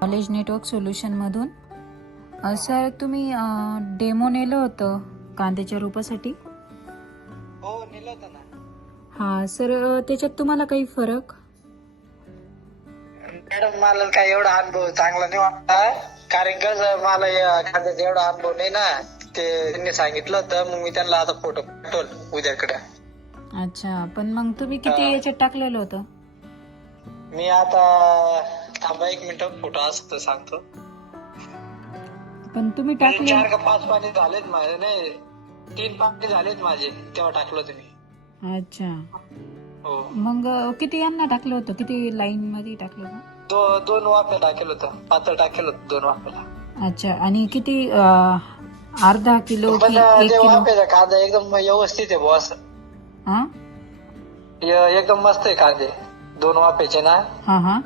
College network सोल्युशनमधून. Sir तुम्ही demo नेलं होतं कांद्याच्या रोपासाठी. हो नेलं होतं ना. हां सर, त्याच्यात तुम्हाला काही फरक? मॅडम मला काय एवढा अनुभव चांगला नाही वाटला, कारण कसं मला या कांद्याचा एवढा अनुभव नाही ना. ते त्यांनी सांगितलं होतं, मग मी त्यांना आता फोटो पाठवल उद्याकडे. अच्छा, पण मग तुम्ही किती याच्यात टाकलेलं होतं? मी आता थांबा 1 मिनिट, फोटो असं तर सांगतो. पण तुम्ही टाकले 4 का 5 पाणी झालेत माझे, नाही 3 पाणी झालेत माझे तेव्हा टाकलं तुम्ही. अच्छा, हो, मग किती यांना टाकलं होतं? किती लाईन मध्ये टाकलं होतं? 2 वाफ्या टाकेल होतं, पातळ टाकेल होतं 2 वाफ्याला. अच्छा, आणि किती अर्धा किलो पण की 1 ते किलो? वाफ्याचा कांदा एकदम व्यवस्थित आहे बुवा, असं हा एकदम मस्त आहे कांदे 2 वाफ्याचे ना. हा हा.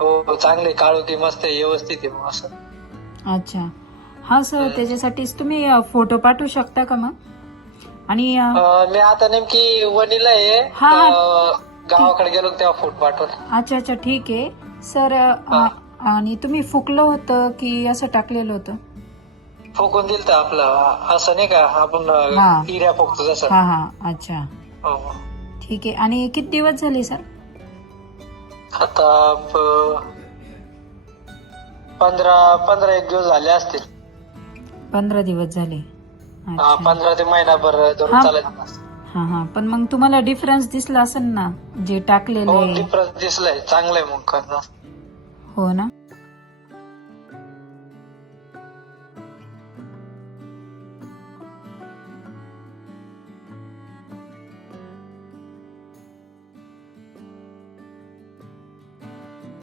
हो चांगले काळोखी मस्त आहे, व्यवस्थित आहे बुवा असं. अच्छा, हा सर, त्याच्यासाठीच तुम्ही फोटो पाठवू शकता का मग? आणि मी आता नेमकी वणीला आहे, हा, गावाकडे गेलो तेव्हा फोटो पाठवला. अच्छा अच्छा, ठीक आहे सर. आणि तुम्ही फुकलं होतं की असं टाकलेलं होतं? फुकून दिलं तर आपलं असं नाही का, आपण हा. हिऱ्या फुकतो तसं. हा हा, अच्छा, हो. ठीक आहे. आणि किती दिवस झाले सर? आता 15-एक दिवस झाले असतील. 15 दिवस झाले. अच्छा. 15 ते महिनाभर धरून हा. चालेल. हा हा, पण मग तुम्हाला डिफरन्स दिसला असेल ना जे टाकलेलं हो आहे? डिफरन्स दिसलाय, चांगलंय मग. हो ना.